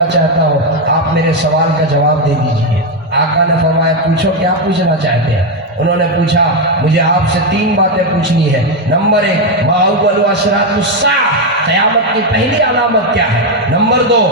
चाहता हूँ, आप मेरे सवाल का जवाब दे दीजिए। आका ने फरमाया पूछो, क्या पूछना चाहते हैं? उन्होंने पूछा मुझे आपसे 3 बातें पूछनी है। नंबर 1, मा अव्वलु अशरातुस्साअह, क़यामत की पहली अलामत क्या है? नंबर 2,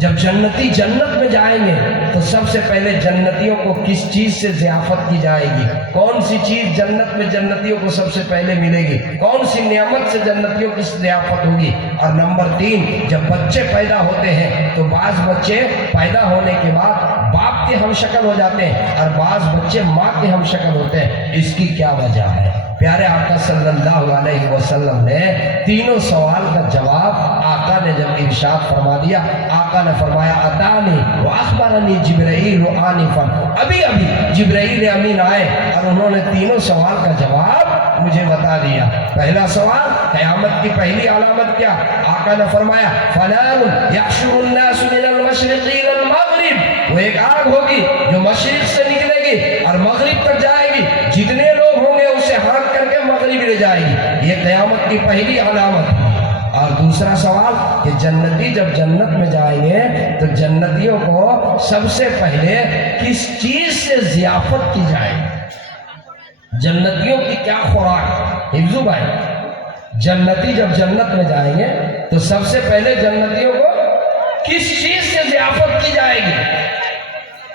जब जन्नती जन्नत में जाएंगे तो सबसे पहले जन्नतियों को किस चीज से ज़ियाफत की जाएगी? कौन सी चीज जन्नत में जन्नतियों को सबसे पहले मिलेगी? कौन सी नियामत से जन्नतियों की ज़ियाफत होगी? और नंबर 3, जब बच्चे पैदा होते हैं तो बाज़ बच्चे पैदा होने के बाद बाप के हम शक्ल हो जाते हैं और बाज़ बच्चे माँ के हम शक्ल होते हैं। इसकी क्या वजह है? प्यारे आका सल्लल्लाहु अलैहि वसल्लम ने तीनों सवाल का जवाब आका ने जब इरशाद फरमा दिया, आका ने फरमाया अतानी व अखबरनी जिब्राइल आनिफन, अभी अभी जिब्राइल अमीन आए और उन्होंने तीनों सवाल का जवाब मुझे बता दिया। पहला सवाल, क़यामत की पहली अलामत क्या? आका ने फरमाया फलान यहशुरुन नासु मिनल मशरिक़ि इलल मग़रिब, वो एक आग होगी जो मशरिक़ से निकलेगी और मग़रिब तक जाएगी। जितने लोग होंगे उसे हाँक करके मग़रिब ले जाएगी। ये क़यामत की पहली अलामत है। और दूसरा सवाल कि जन्नती जब जन्नत में जाएंगे तो जन्नतियों को सबसे पहले किस चीज से ज़ियाफत की जाएगी? जन्नतियों की क्या खुराक? हिफ्जू भाई, जन्नती जब जन्नत में जाएंगे तो सबसे पहले जन्नतियों को किस चीज से ज़ियाफत की जाएगी?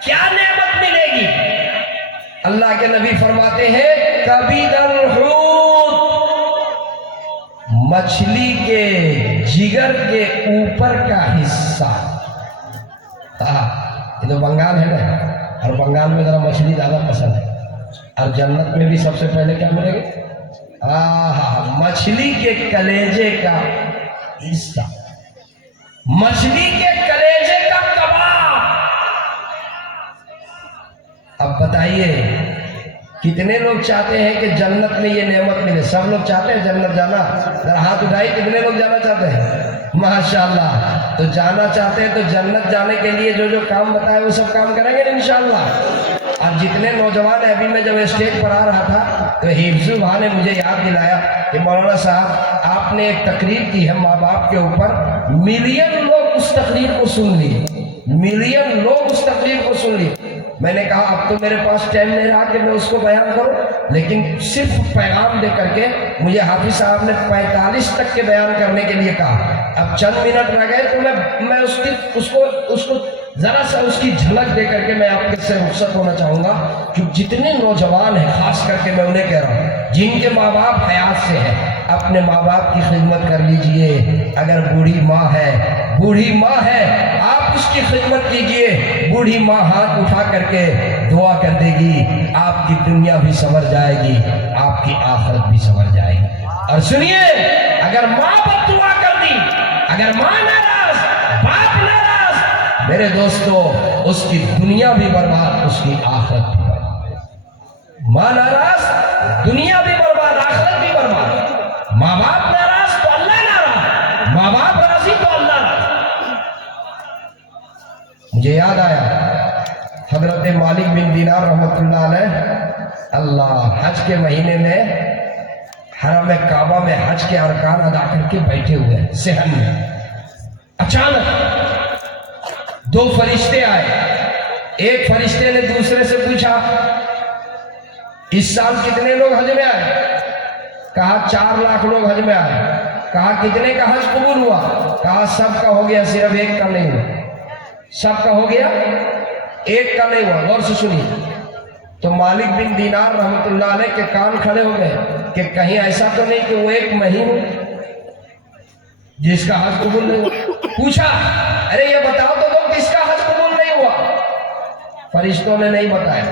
क्या नेमत मिलेगी? अल्लाह के नबी फरमाते हैं कबीदल हूत, मछली के जिगर के ऊपर का हिस्सा। ये तो बंगाल है ना, और बंगाल में जरा मछली ज्यादा पसंद है। और जन्नत में भी सबसे पहले क्या मिलेगी? मछली के कलेजे का हिस्सा, मछली के कलेजे का कबाब। अब बताइए कितने लोग चाहते हैं कि जन्नत में ये नेमत मिले? सब लोग चाहते हैं जन्नत जाना? जरा हाथ उठाइए, कितने लोग जाना चाहते हैं? माशाअल्लाह। तो जाना चाहते हैं तो जन्नत जाने के लिए जो जो काम बताए वो सब काम करेंगे इंशाअल्लाह। अब जितने नौजवान है, अभी मैं जब स्टेज पर आ रहा था तो हिफ्जू भाई ने मुझे याद दिलाया कि मौलाना साहब आपने एक तकरीर की है माँ बाप के ऊपर, मिलियन लोग उस तकरीर को सुन लिए, मिलियन लोग उस तकरीर को सुन लिए। मैंने कहा अब तो मेरे पास टाइम नहीं रहा कि मैं उसको बयान करूं, लेकिन सिर्फ पैगाम दे करके मुझे हाफिज साहब ने 45 तक के बयान करने के लिए कहा। अब चंद मिनट रह गए तो मैं उसको जरा सा उसकी झलक दे करके मैं आपके से रुखसत होना चाहूँगा। कि जितने नौजवान हैं, खास करके मैं उन्हें कह रहा हूँ जिनके माँ बाप हयात से हैं, अपने माँ बाप की खिदमत कर लीजिए। अगर बूढ़ी माँ है आप उसकी खिदमत कीजिए। बूढ़ी माँ हाथ उठा करके दुआ कर देगी, आपकी दुनिया भी संवर जाएगी, आपकी आखिरत भी संवर जाएगी। और सुनिए, अगर माँ बद्दुआ कर दी, अगर माँ नाराज, बाप नाराज, मेरे दोस्तों उसकी दुनिया भी बर्बाद, उसकी आखिरत भी बर्बाद। माँ नाराज, दुनिया भी बर्बाद, आखिरत भी बर्बाद। माँ बाप नाराज तो अल्लाह नाराज, माँ बाप राजी तो अल्लाह राजी। मुझे याद आया हजरत मालिक बिन दीनार रहमतुल्लाह अलैह, अल्लाह, हज के महीने में हरम काबा में हज के अरकान अदा करके बैठे हुए हैं सहन में। अचानक 2 फरिश्ते आए। एक फरिश्ते ने दूसरे से पूछा इस साल कितने लोग हज में आए? कहा 4 लाख लोग हज में आए। कहा कितने का हज कबूल हुआ? कहा सबका हो गया, सिर्फ एक का नहीं हुआ। सबका हो गया, एक का नहीं हुआ। गौर से सुनिए। तो मालिक बिन दीनार रहमतुल्लाह अलैह के कान खड़े हो गए कि कहीं ऐसा तो नहीं कि वो एक महीने जिसका हज कबूल नहीं हुआ। पूछा अरे ये बताओ तो दो किसका हज कबूल नहीं हुआ? फरिश्तों ने नहीं बताया।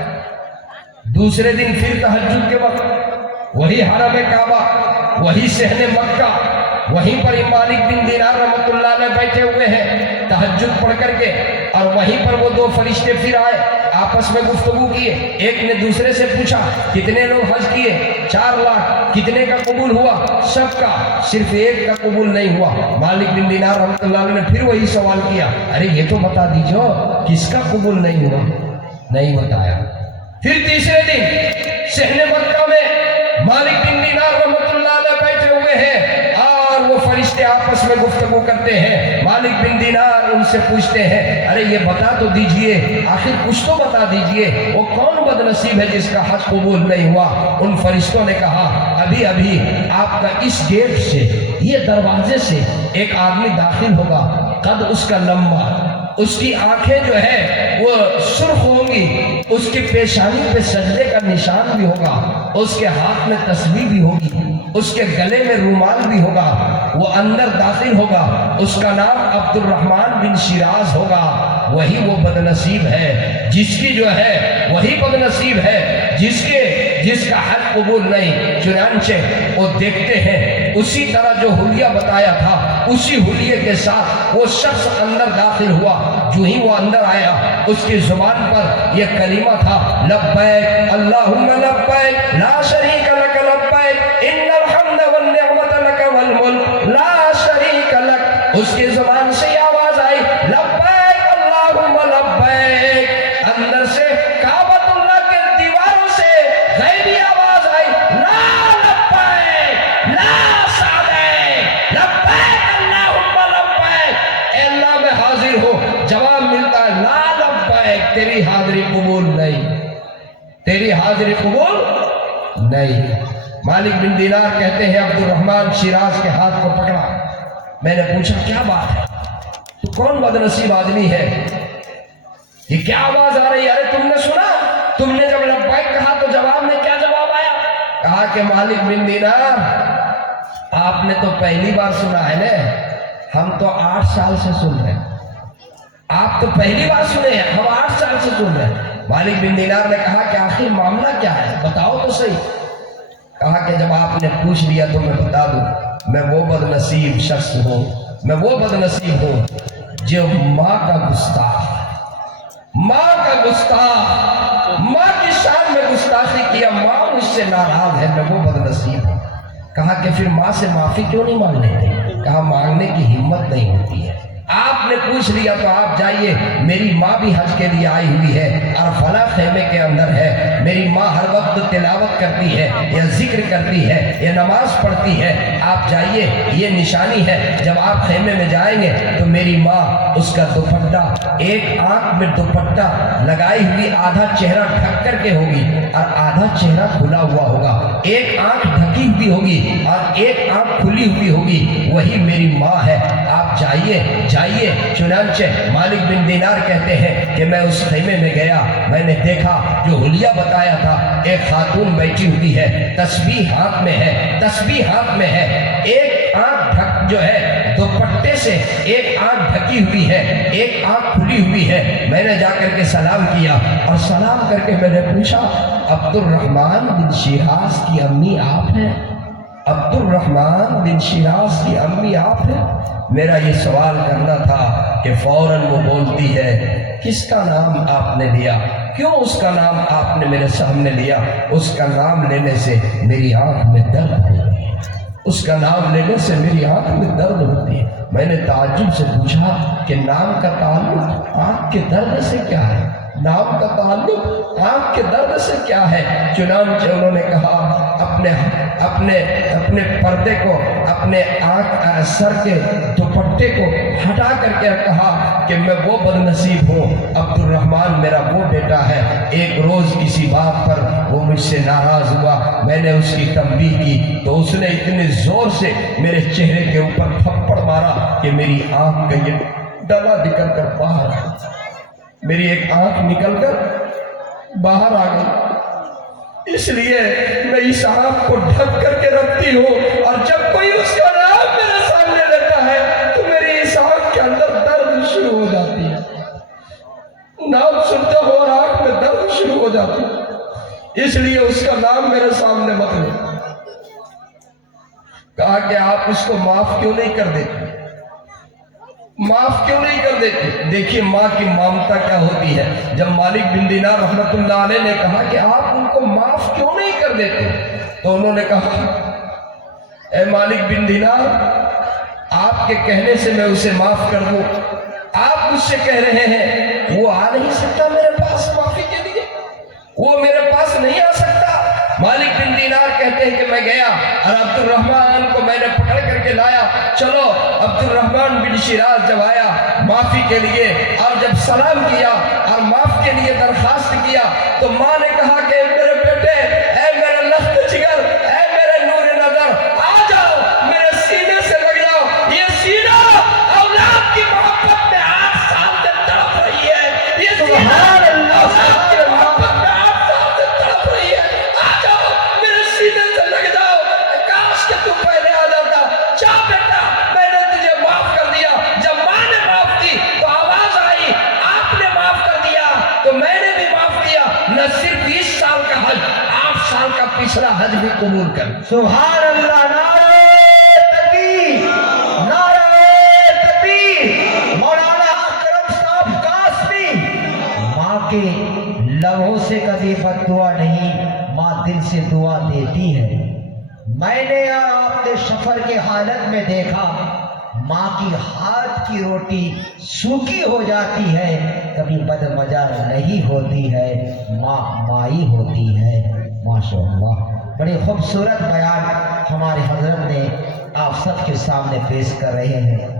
दूसरे दिन फिर तहज्जुद के वक्त वही हरम काबा, वही सहने मक्का, वहीं पर मालिक बिन दीनार रहमतुल्लाह अलैह बैठे हुए हैं तहज्जुद पढ़ करके। और वहीं पर वो 2 फरिश्ते फिर आए, आपस में गुफ्तगू किए। एक ने दूसरे से पूछा कितने लोग हज किए? 4 लाख। कितने का कबूल हुआ? सबका, सिर्फ एक का कबूल नहीं हुआ। मालिक बिन दीनार रहमतुल्लाह अलैह ने फिर वही सवाल किया, अरे ये तो बता दीजिए किसका कबूल नहीं हुआ? नहीं बताया। फिर तीसरे दिन सहने मक्का में मालिक बिन दीनार रहमतुल्लाह अलैह बैठे हुए हैं और वो फरिश्ते آپس میں گفتگو کرتے ہیں۔ مالک بن دینار ان سے پوچھتے ہیں ارے یہ بتا تو دیجئے، آخر کچھ تو بتا دیجئے، وہ کون بد نصیب ہے جس کا حج قبول نہیں ہوا؟ ان فرشتوں نے کہا ابھی ابھی آپ کا اس گیٹ سے، یہ دروازے سے ایک آدمی داخل ہوگا، قد اس کا لمبا، اس کی آنکھیں جو ہے وہ سرخ ہوں گی، اس کی پیشانی پہ سجدے کا نشان بھی ہوگا، اس کے ہاتھ میں تسبیح بھی ہوگی، اس کے گلے میں رومال بھی ہوگا، وہ اندر داخل ہوگا، اس کا نام عبد الرحمن بن شیراز ہوگا۔ وہی وہ بد نصیب ہے جس کی جو ہے، وہی بد نصیب ہے جس کا حج قبول نہیں۔ چنانچہ وہ دیکھتے ہیں اسی طرح جو حلیہ بتایا تھا، اسی حلیے کے ساتھ وہ شخص اندر داخل ہوا۔ جو ہی وہ اندر آیا، اس کی زبان پر یہ کلمہ تھا لبیک اللہم لبیک لا شریک لک لبیک ان الحمد والنعمت لک والملک لا شریک لک۔ اس کی زبان سے یہ آواز آئی لبیک اللہم لبیک۔ اندر سے کعبۃ اللہ کے دیواروں سے غیبی آواز آئی لا لبیک لا سعدیک لبیک اللہم لبیک۔ اے اللہ میں حاضر ہوں، جواب ملتا ہے لا لبیک، تیری حاضری قبول نہیں، تیری حاضری قبول نہیں۔ مالک بن دینار کہتے ہیں عبد الرحمن شیراز کے ہاتھ کو پکڑا، میں نے پوچھا کیا بات ہے، تو کون بد نصیب آدمی ہے، یہ کیا آواز آ رہی ہے؟ ارے تم نے سنا، تم نے جب لبیک کہا تو جواب میں کیا جواب آیا؟ کہا کہ مالک بن دینار آپ نے تو پہلی بار سنا ہے نا، ہم تو 8 سال سے سن رہے ہیں، آپ تو پہلی بار سنے ہیں، ہم 8 سال سے سن رہے ہیں۔ مالک بن دینار نے کہا کہ آخر معاملہ کیا ہے، بتاؤ تو صحیح۔ کہا کہ جب آپ نے پوچھ لیا تو میں بتا دوں، میں وہ بد نصیب شخص ہوں، میں وہ بد نصیب ہوں جو ماں کا گستاخ، ماں کا گستاخ، ماں کی شان میں گستاخی کیا، ماں مجھ سے ناراض ہے، میں وہ بد نصیب ہوں۔ کہا کہ پھر ماں سے معافی کیوں نہیں مانگ لیتے؟ کہا مانگنے کی ہمت نہیں ہوتی ہے، آپ نے پوچھ لیا تو آپ جائیے، میری ماں بھی حج کے لیے آئی ہوئی ہے اور فلاں خیمے کے اندر ہے، میری ماں ہر وقت تلاوت کرتی ہے یا ذکر کرتی ہے یا نماز پڑھتی ہے، آپ جائیے، یہ نشانی ہے، جب آپ خیمے میں جائیں گے تو میری ماں اس کا دوپٹہ، ایک آنکھ میں دوپٹہ لگائی ہوئی، آدھا چہرہ ڈھک کر کے ہوگی اور آدھا چہرہ کھلا ہوا ہوگا، ایک آنکھ ڈھکی ہوئی ہوگی اور ایک آنکھ کھلی ہوئی ہوگی، وہی میری ماں ہے، آپ جائیے جائیے۔ چنانچہ مالک بن دینار کہتے ہیں کہ میں اس خیمے میں گیا، میں نے دیکھا جو حلیہ بتایا تھا، ایک خاتون بیٹھی ہوئی ہے، تسبیح ہاتھ میں ہے، تسبیح ہاتھ میں ہے، ایک آنکھ ڈھک جو ہے دوپٹے سے، ایک آنکھ ڈھکی ہوئی ہے، ایک آنکھ کھلی ہوئی ہے۔ میں نے جا کر کے سلام کیا اور سلام کر کے میں نے پوچھا عبد الرحمن بن شیراز کی امی آپ ہیں؟ عبد الرحمن بن شیراز کی امی آپ ہیں؟ میرا یہ سوال کرنا تھا کہ فوراً وہ بولتی ہے کس کا نام آپ نے لیا؟ کیوں اس کا نام آپ نے میرے سامنے لیا؟ اس کا نام لینے سے میری آنکھ میں درد ہوتی ہے، اس کا نام لینے سے میری آنکھ میں درد ہوتی ہے۔ میں نے تعجب سے پوچھا کہ نام کا تعلق آنکھ کے درد سے کیا ہے؟ نام کا تعلق آنکھ کے درد سے کیا ہے؟ چنانچہ انہوں نے کہا اپنے پردے کو، اپنے سر کے دوپٹے کو ہٹا کر کے کہا کہ میں وہ بد نصیب ہوں، عبد الرحمن میرا وہ بیٹا ہے، ایک روز کسی بات پر وہ مجھ سے ناراض ہوا، میں نے اس کی تنبیہ کی تو اس نے اتنے زور سے میرے چہرے کے اوپر تھپڑ مارا کہ میری آنکھ کا یہ ڈلا نکل کر باہر آ گئی، میری ایک آنکھ نکل کر باہر آ گئی۔ اس لیے میں اس آنکھ کو ڈھک کر کے رکھتی ہوں، اور جب کوئی اس کا نام میرے سامنے لیتا ہے تو میری اس آنکھ کے اندر درد شروع ہو جاتی ہے، نام سنتا ہوں اور آنکھ میں درد شروع ہو جاتی ہے، اس لیے اس کا نام میرے سامنے مت لے۔ کہا کہ آپ اس کو معاف کیوں نہیں کر دیتے؟ معاف کیوں نہیں کر دیتے؟ دیکھیے ماں کی ممتا کیا ہوتی ہے۔ جب مالک بن دینار رحمت اللہ علیہ نے کہا کہ آپ ان کو معاف کیوں نہیں کر دیتے، تو انہوں نے کہا اے مالک بن دینار، آپ کے کہنے سے میں اسے معاف کر دوں، آپ مجھ سے کہہ رہے ہیں وہ آ نہیں سکتا میرے پاس معافی کے لیے، وہ میرے پاس نہیں آ سکتا، मालिक बिन दीनार कहते हैं कि मैं गया और अब्दुल रहमान को मैंने पकड़ करके लाया। चलो अब्दुल रहमान बिन शिराज जब आया माफी के लिए और जब सलाम किया और माफ के लिए दरखास्त किया तो माँ ने कहा कि मेरे बेटे, ऐ मेरे लख्त जिगर, ऐ मेरे नूर नजर, आ जाओ मेरे सीने से लग जाओ। ये सीना औलाद की मोहब्बत में 8 साल से तड़प रही है। ये सीना औलाद की मोहब्बत में 8 साल से तड़प रही है। आ जाओ मेरे सीने से लग जाओ। काश कि तू पहले आ जाता। जा बेटा, मैंने तुझे माफ कर दिया। जब माँ ने माफ की तो आवाज आई, आपने माफ कर दिया तो मैंने भी माफ किया। न सिर्फ 20 साल का हज, 8 साल का पिछला हज भी कबूल कर। सुभान अल्लाह, नारे तकबीर, नारे तकबीर। मौलाना अकरम साहब कासमी, माँ के लबों से कभी बद्दुआ नहीं, माँ दिल से दुआ देती है। मैंने या आपने सफर के हालत में देखा माँ की हाथ की रोटी सूखी हो जाती है, कभी बदमजा नहीं होती है, माँ माई होती है। माशाअल्लाह, बड़े खूबसूरत बयान हमारे हजरत ने आप सबके सामने पेश कर रहे हैं।